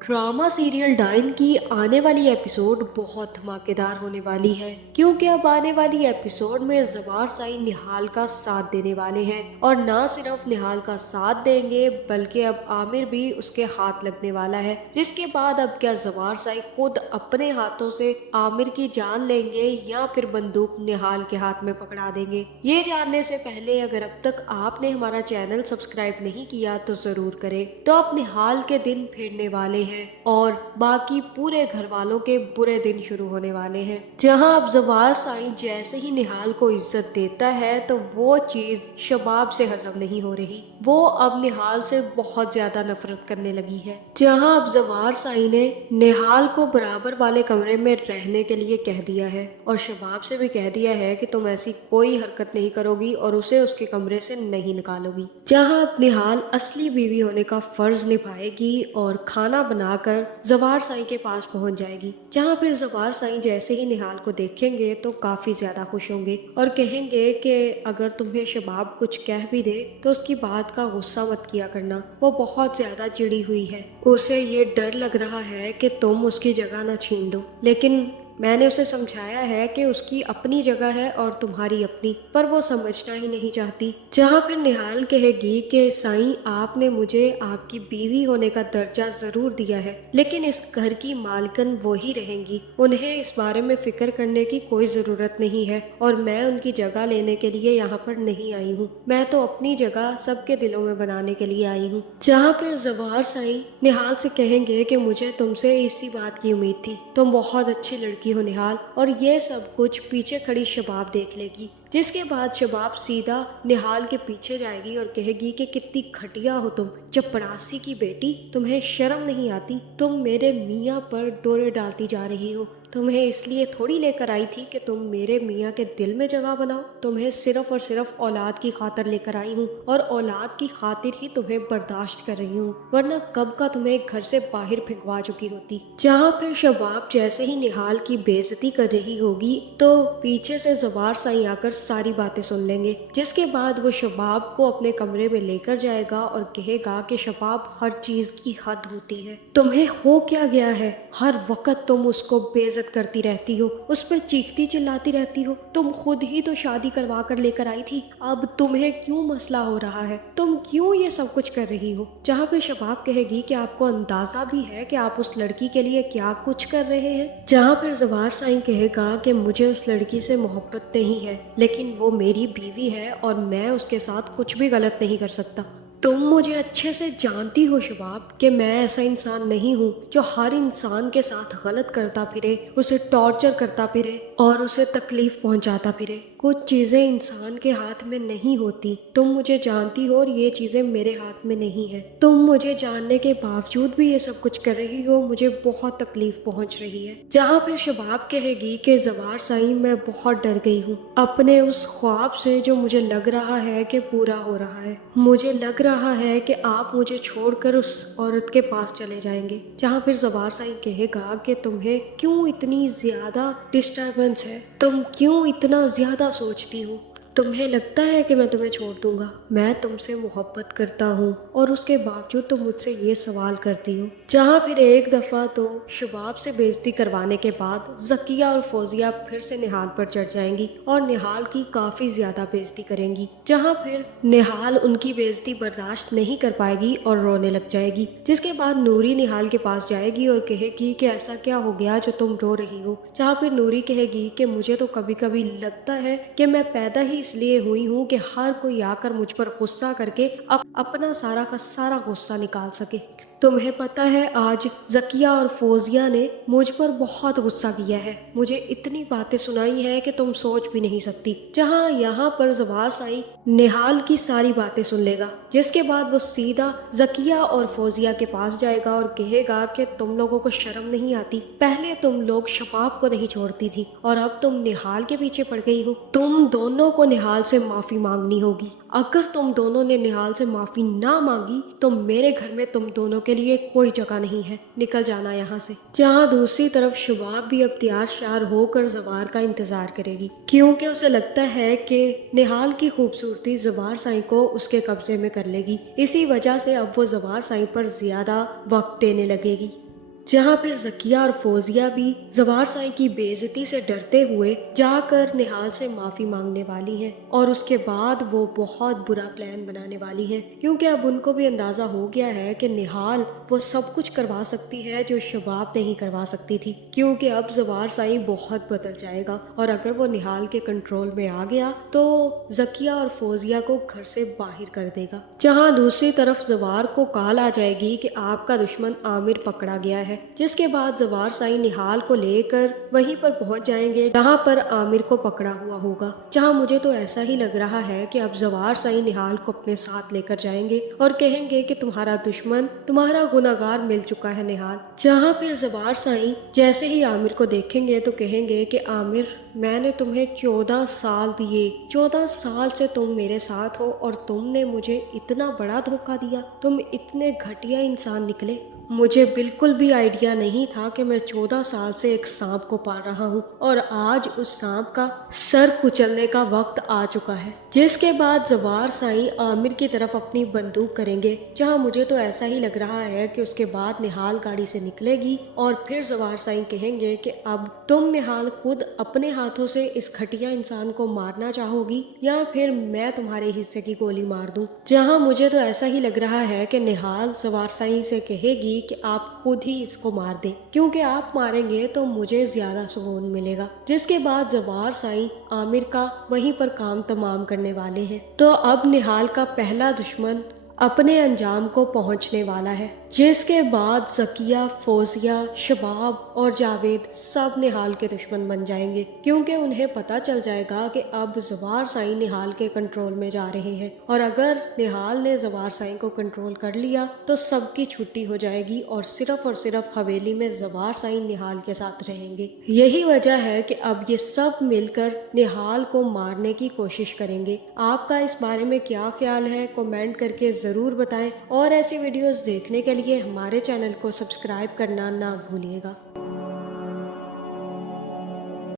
Drama serial dine की आने वाली एपिसोड बहुत धमाकेदार होने वाली है, क्योंकि अब आने वाली एपिसोड में जवार साई निहाल का साथ देने वाले हैं। और ना सिर्फ निहाल का साथ देंगे बल्कि अब आमिर भी उसके हाथ लगने वाला है, जिसके बाद अब क्या जवार साई खुद अपने हाथों से आमिर की जान लेंगे या फिर बंदूक निहाल के हाथ में पकड़ा देंगे। ये जानने से पहले अगर अब तक आपने हमारा चैनल सब्सक्राइब नहीं किया तो जरूर करें। तो अब निहाल के दिन फिरने वाले हैं और बाकी पूरे घर वालों के बुरे दिन शुरू होने वाले हैं। जहां अब जवार साईं जैसे ही निहाल को इज्जत देता है तो वो चीज शबाब से हजम नहीं हो रही। वो अब निहाल से बहुत ज्यादा नफरत करने लगी है। जहां अब जवार साईं ने निहाल को बराबर वाले कमरे में रहने के लिए कह दिया है और शबाब से भी कह दिया है कि तुम ऐसी कोई हरकत नहीं करोगी और उसे उसके कमरे से नहीं निकालोगी। जहां अब निहाल असली बीवी होने का फर्ज निभाएगी और खाना बनाकर जवार साईं के पास पहुंच जाएगी। जहां फिर जवार साईं जैसे ही निहाल को देखेंगे तो काफी ज्यादा खुश होंगे और कहेंगे कि अगर तुम्हें शबाब कुछ कह भी दे तो उसकी बात का गुस्सा मत किया करना, वो बहुत ज्यादा चिड़ी हुई है। उसे ये डर लग रहा है कि तुम उसकी जगह ना छीन दो, लेकिन मैंने उसे समझाया है कि उसकी अपनी जगह है और तुम्हारी अपनी, पर वो समझना ही नहीं चाहती। जहाँ फिर निहाल कहेगी कि साईं आपने मुझे आपकी बीवी होने का दर्जा जरूर दिया है, लेकिन इस घर की मालकिन वो ही रहेंगी, उन्हें इस बारे में फिक्र करने की कोई जरूरत नहीं है और मैं उनकी जगह लेने के लिए यहाँ पर नहीं आई हूँ, मैं तो अपनी जगह सबके दिलों में बनाने के लिए आई हूँ। जहाँ फिर जवाहर साईं निहाल से कहेंगे कि मुझे तुमसे इसी बात की उम्मीद थी, तुम बहुत अच्छी लड़की हो निहाल। और ये सब कुछ पीछे खड़ी शबाब देख लेगी, जिसके बाद शबाब सीधा निहाल के पीछे जाएगी और कहेगी कि कितनी घटिया हो तुम, चपड़ासी की बेटी, तुम्हें शर्म नहीं आती, तुम मेरे मियाँ पर डोरे डालती जा रही हो, तुम्हें इसलिए थोड़ी लेकर आई थी कि तुम मेरे मियाँ के दिल में जगह बनाओ, तुम्हें सिर्फ और सिर्फ औलाद की खातिर लेकर आई हूँ और औलाद की खातिर ही तुम्हें बर्दाश्त कर रही हूँ, वरना कब का तुम्हें घर से बाहर फेंकवा चुकी होती। जहाँ फिर शबाब जैसे ही निहाल की बेइज्जती कर रही होगी तो पीछे से जवार साईं आकर सारी बातें सुन लेंगे, जिसके बाद वो शबाब को अपने कमरे में लेकर जाएगा और कहेगा कि शबाब हर चीज की हद होती है, तुम्हें हो क्या गया है, हर वक्त तुम उसको बेइज्जत करती रहती हो, उस पर चीखती चिल्लाती रहती हो, तुम खुद ही तो शादी करवा कर लेकर आई थी, अब तुम्हें क्यों मसला हो रहा है, तुम क्यों ये सब कुछ कर रही हो। जहाँ फिर शबाब कहेगी कि आपको अंदाजा भी है कि आप उस लड़की के लिए क्या कुछ कर रहे हैं। जहाँ फिर जवार साईं कहेगा कि मुझे उस लड़की से मोहब्बत नहीं है, लेकिन वो मेरी बीवी है और मैं उसके साथ कुछ भी गलत नहीं कर सकता। तुम मुझे अच्छे से जानती हो शबाब कि मैं ऐसा इंसान नहीं हूँ जो हर इंसान के साथ गलत करता फिरे, उसे टॉर्चर करता फिरे और उसे तकलीफ पहुँचाता फिरे। कुछ चीज़ें इंसान के हाथ में नहीं होती, तुम मुझे जानती हो और ये चीज़ें मेरे हाथ में नहीं है। तुम मुझे जानने के बावजूद भी ये सब कुछ कर रही हो, मुझे बहुत तकलीफ पहुँच रही है। जहाँ फिर शबाब कहेगी कि जवार साईं मैं बहुत डर गई हूँ अपने उस ख्वाब से जो मुझे लग रहा है कि पूरा हो रहा है, मुझे लग रहा है कि आप मुझे छोड़कर उस औरत के पास चले जाएंगे। जहाँ फिर जवार साईं कहेगा कि तुम्हें क्यों इतनी ज्यादा डिस्टर्बेंस है, तुम क्यों इतना ज्यादा सोचती हो, तुम्हें लगता है कि मैं तुम्हें छोड़ दूंगा, मैं तुमसे मोहब्बत करता हूँ और उसके बावजूद तुम मुझसे ये सवाल करती हो। जहाँ फिर एक दफ़ा तो शबाब से बेइज्जती करवाने के बाद जकिया और फौजिया फिर से निहाल पर चढ़ जाएंगी और निहाल की काफ़ी ज़्यादा बेइज्जती करेंगी। जहाँ फिर निहाल उनकी बेइज्जती बर्दाश्त नहीं कर पाएगी और रोने लग जाएगी, जिसके बाद नूरी निहाल के पास जाएगी और कहेगी कि ऐसा क्या हो गया जो तुम रो रही हो। जहाँ फिर नूरी कहेगी कि मुझे तो कभी कभी लगता है कि मैं पैदा ही इसलिए हुई हूँ कि हर कोई आकर मुझ पर गुस्सा करके अपना सारा का सारा गुस्सा निकाल सके। तुम्हें पता है आज जकिया और फौजिया ने मुझ पर बहुत गुस्सा किया है, मुझे इतनी बातें सुनाई है कि तुम सोच भी नहीं सकती। जहाँ यहाँ पर जवार साईं निहाल की सारी बातें सुन लेगा, जिसके बाद वो सीधा जकिया और फौजिया के पास जाएगा और कहेगा कि तुम लोगों को शर्म नहीं आती, पहले तुम लोग शबाब को नहीं छोड़ती थी और अब तुम निहाल के पीछे पड़ गई हो, तुम दोनों को निहाल से माफी मांगनी होगी, अगर तुम दोनों ने निहाल से माफी ना मांगी तो मेरे घर में तुम दोनों के लिए कोई जगह नहीं है, निकल जाना यहाँ से। जहाँ दूसरी तरफ शबाब भी अब तैयार श्यार होकर जवार का इंतजार करेगी, क्योंकि उसे लगता है कि निहाल की खूबसूरती जवार साईं को उसके कब्जे में कर लेगी, इसी वजह से अब वो जवार साईं पर ज्यादा वक्त देने लगेगी। जहाँ फिर ज़किया और फौजिया भी ज़वार साईं की बेइज्जती से डरते हुए जाकर निहाल से माफ़ी मांगने वाली हैं और उसके बाद वो बहुत बुरा प्लान बनाने वाली हैं, क्योंकि अब उनको भी अंदाज़ा हो गया है कि निहाल वो सब कुछ करवा सकती है जो शबाब नहीं करवा सकती थी, क्योंकि अब ज़वार साईं बहुत बदल जाएगा और अगर वो निहाल के कंट्रोल में आ गया तो ज़किया और फौजिया को घर से बाहर कर देगा। जहाँ दूसरी तरफ ज़वार को कॉल आ जाएगी कि आपका दुश्मन आमिर पकड़ा गया है, जिसके बाद ज़वार साईं निहाल को लेकर वहीं पर पहुंच जाएंगे जहां पर आमिर को पकड़ा हुआ होगा। जहां मुझे तो ऐसा ही लग रहा है कि अब ज़वार साईं निहाल को अपने साथ लेकर जाएंगे और कहेंगे कि तुम्हारा दुश्मन तुम्हारा गुनहगार मिल चुका है निहाल। जहां फिर ज़वार साईं जैसे ही आमिर को देखेंगे तो कहेंगे कि आमिर, मैंने तुम्हें 14 साल दिए, 14 साल से तुम मेरे साथ हो और तुमने मुझे इतना बड़ा धोखा दिया, तुम इतने घटिया इंसान निकले। मुझे बिल्कुल भी आइडिया नहीं था कि मैं 14 साल से एक सांप को पाल रहा हूँ और आज उस सांप का सर कुचलने का वक्त आ चुका है। जिसके बाद ज़वार साईं आमिर की तरफ अपनी बंदूक करेंगे, जहाँ मुझे तो ऐसा ही लग रहा है कि उसके बाद निहाल गाड़ी से निकलेगी और फिर ज़वार साईं कहेंगे कि अब तुम निहाल खुद अपने हाथों से इस घटिया इंसान को मारना चाहोगी या फिर मैं तुम्हारे हिस्से की गोली मार दूं। जहाँ मुझे तो ऐसा ही लग रहा है कि निहाल ज़वार साईं से कहेगी कि आप खुद ही इसको मार दें, क्योंकि आप मारेंगे तो मुझे ज्यादा सुकून मिलेगा। जिसके बाद ज़वार साईं आमिर का वहीं पर काम तमाम करने वाले हैं। तो अब निहाल का पहला दुश्मन अपने अंजाम को पहुंचने वाला है, जिसके बाद ज़किया, फौजिया, शबाब और जावेद सब निहाल के दुश्मन बन जाएंगे, क्योंकि उन्हें पता चल जाएगा कि अब ज़वार साईं निहाल के कंट्रोल में जा रहे हैं और अगर निहाल ने ज़वार साईं को कंट्रोल कर लिया तो सबकी छुट्टी हो जाएगी और सिर्फ हवेली में ज़वार साईं निहाल के साथ रहेंगे। यही वजह है कि अब ये सब मिलकर निहाल को मारने की कोशिश करेंगे। आपका इस बारे में क्या ख्याल है, कमेंट करके ज़रूर बताएं और ऐसी वीडियोस देखने के लिए हमारे चैनल को सब्सक्राइब करना ना भूलिएगा।